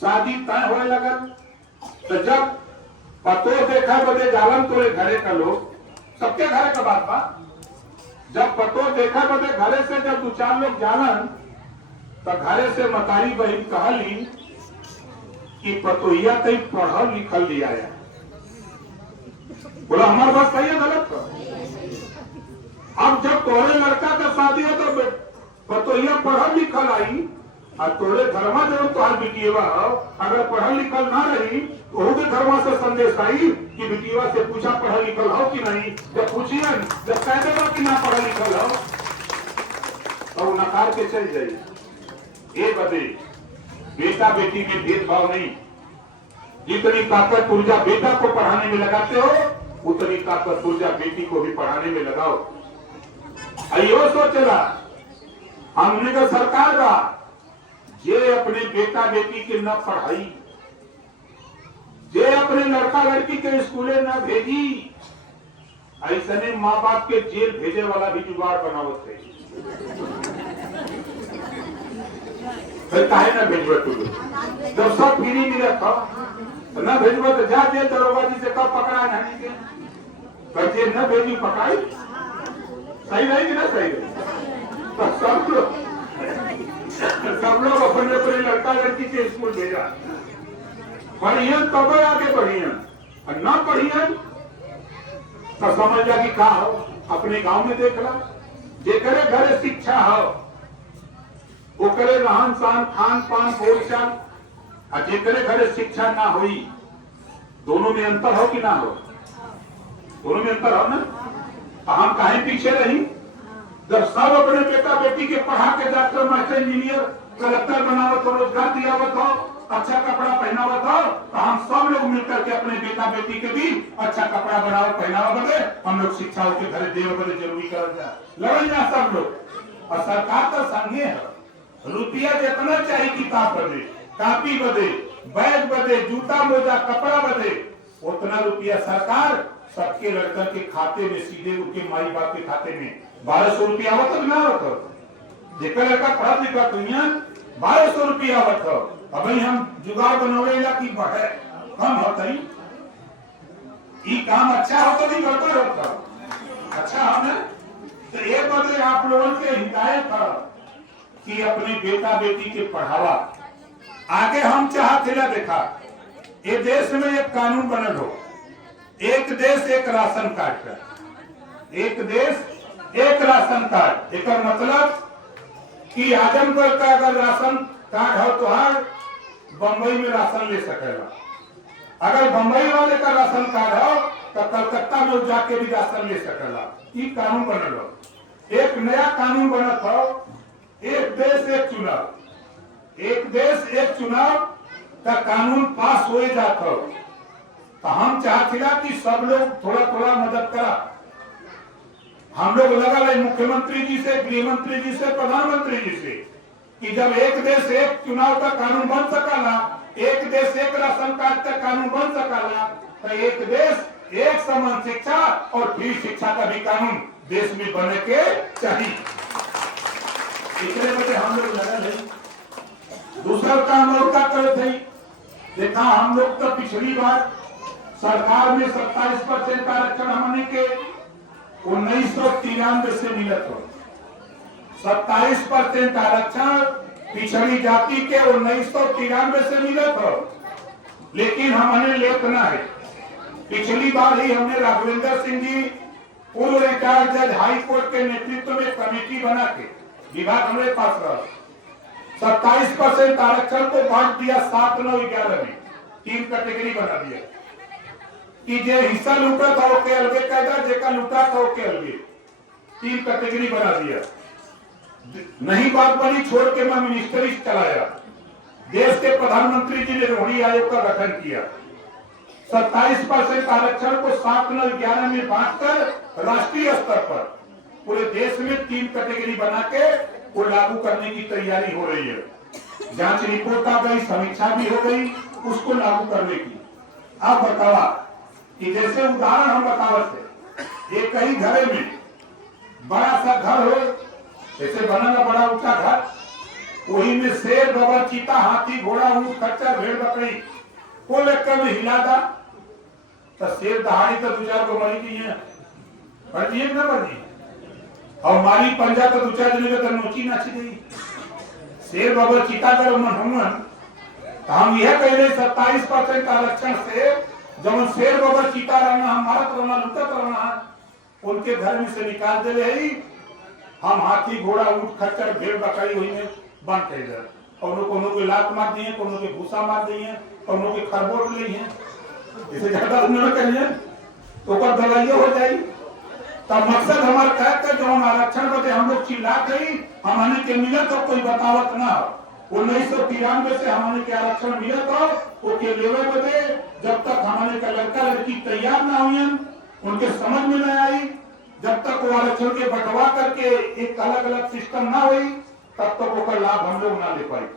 शादी तय होने लगल। तो जब पतो देखा बदे जालन तोरे घरे का लोग, सबके घरे का बात बा, जब पतो देखा बदे घरे से जब 2-4 लोग जालन तो घरे से मतारी बहन कहली कि पतोहिया कहीं पढ़ल लिखल लिया है। बोला हमारे बात सही है गलत का? अब जब तोरे लड़का का शादी हो तो पतोहिया पढ़ल लिखल आई और तोरे घरमा जो तोहर बिटिया अगर पढ़ल लिखल ना रही तो के घरमा से संदेश आई कि बिटिया से पूछा पढ़ल लिखल हो कि नहीं। जब पूछियन जब कह देगा कि ना पढ़ल लिखल हो तो नकार के चल जाये। ये बदे बेटा बेटी में भेदभाव नहीं। जितनी ताकत ऊर्जा बेटा को पढ़ाने में लगाते हो उतनी ताकत ऊर्जा बेटी को भी पढ़ाने में लगाओ। अयो सोचला हमने का सरकार का जे अपने बेटा बेटी के न पढ़ाई, जे अपने लड़का लड़की के स्कूले न भेजी, ऐसने माँ बाप के जेल भेजे वाला भी जुगाड़ बनावत है। काहे ना भेजवा तू जब सब फ्री मिले था न भेजवा तो जा जेल दरोगा जी से कब पकड़ा नहीं के बच्चे न भेजी पकाई। सही नहीं कि ना सही नहीं? तो सब लोग अपने अपने लड़का लड़की के स्कूल भेजा। पढ़ियन तब आगे बढ़ियन और न पढ़ियन तो समझ जा कि का हो। अपने गांव में देख ला जेकरे घरे शिक्षा हो वो करे रहन सहन खान पान बोलचाल, और जेकरे घरे शिक्षा ना हुई दोनों में अंतर हो कि ना हो? दोनों में अंतर हो ना। हम काहे पीछे रही? जब सब अपने बेटा बेटी के पढ़ा के डॉक्टर मास्टर इंजीनियर कलेक्टर बनावत हो, रोजगार दियावत हो, अच्छा कपड़ा पहनावत हो, तो हम सब लोग मिलकर के अपने बेटा बेटी के भी अच्छा कपड़ा बनावत पहनावा बदे हम लोग शिक्षा के घरे देव बदे जरूरी कर जा लड़ल जा सब लोग। और सरकार तो संगे है, रुपया जितना चाहिए किताब बदे, कापी बदे, बैग बदे, जूता मोजा कपड़ा बदे उतना रुपया सरकार सबके लड़का के खाते में सीधे उनके माई बाप के खाते में 1200 रुपया आवत ना आवत। जेकर लड़का पढ़ा लिखा दुनिया 1200 रुपया आवत हो। अब हम जुगाड़ बनवेला की बढ़े कम होता ही ये काम अच्छा होता नहीं गड़बड़ होता अच्छा हो ना। तो एक बदले आप लोगों के हिदायत है कि अपने बेटा बेटी के पढ़ावा। आगे हम चाहते ना देखा ये देश में एक कानून बनल हो, एक देश एक राशन कार्ड का, एक देश एक राशन कार्ड। एक मतलब कि आजमगढ़ का अगर राशन कार्ड हो तो हर बंबई में राशन ले सकेला। अगर बंबई वाले का राशन कार्ड हो तो कलकत्ता में जाके भी राशन ले सकेला। ये कानून बनल हो। एक नया कानून बनत हो, एक देश एक चुनाव। एक देश एक चुनाव का कानून पास हो जाता हो तो हम चाहते कि सब लोग थोड़ा थोड़ा मदद करा। हम लोग लगा रहे मुख्यमंत्री जी से, गृह मंत्री जी से, प्रधानमंत्री जी से कि जब एक देश एक चुनाव का कानून बन सकाला, एक देश एक राशन कार्ड का कानून बन सकाला, तो एक देश एक समान शिक्षा और फ्री शिक्षा का भी कानून देश में बने के चाहिए। इसलिए वजह हम लोग लगा रहे। दूसरा काम और क्या करे थे? देखा हम लोग तो पिछली बार सरकार में 27% आरक्षण हमने के 1993 से मिलत हो। 27% आरक्षण पिछड़ी जाति के 1993 से मिलत हो, लेकिन हमने लेतना है। पिछली बार ही हमने राघवेंद्र सिंह जी पूर्व रिटायर्ड जज हाई कोर्ट के नेतृत्व में कमेटी बना के विभाग हमारे पास रहा 27% आरक्षण को बांट दिया 7, 9, 11 में 3 कैटेगरी बना दिया कि जे हिस्सा लूटा था ओके अलगे कायदा, जेका लूटा था ओके अलगे 3 कैटेगरी बना दिया। नहीं बात बनी छोड़ के मैं मिनिस्ट्री चलाया। देश के प्रधानमंत्री जी ने रोहिणी आयोग का गठन किया। 27% आरक्षण को 7, 9, 11 में बांटकर राष्ट्रीय स्तर पर पूरे देश में 3 कैटेगरी बना के वो लागू करने की तैयारी हो रही है। जांच रिपोर्ट आ गई, समीक्षा भी हो गई उसको लागू करने की। आप बतावा कि जैसे उदाहरण हम बतावत थे, एक ही घरे में बड़ा सा घर हो, जैसे बना बड़ा ऊंचा घर, वही में शेर, बबर, चीता, हाथी, घोड़ा, ऊंट, खच्चर, भेड़, बकरी कुल एक में हिला था। तो शेर दहाड़ी तो 2-4 को मरी गई है, बढ़ दिए ना बढ़ दिए, और मारी पंजा तो 2-4 जने को नोची नाची गई। शेर, बबर, चीता कर मन हुमन तो हम यह कह रहे 27% आरक्षण से जब शेर, बबर, चीता रहना, हमारा रहना, लुटत रहना, उनके घर में से निकाल दे रहे। हम हाथी, घोड़ा, ऊंट, खच्चर, भेड़, बकरी वही में बंद कर दे, और कोनो के लात मार दिए, कोनो के भूसा मार दिए, कोनो के खरबोट ले हैं, इसे ज्यादा उन्होंने कहिए तो दवाइया हो जाए। तब मकसद हमारा कह कर जो हम आरक्षण बदे हम लोग चिल्ला गई, हमारे के मिला तो कोई बतावत ना हो। 1993 से हमारे के आरक्षण मिला तो वो के लेवे बदे जब तक हमारे का लड़का लड़की तैयार ना हुई, उनके समझ में न आई, जब तक वो आरक्षण के बंटवा करके एक अलग अलग सिस्टम ना हुई, तब तक वो लाभ हम लोग ना ले पाए।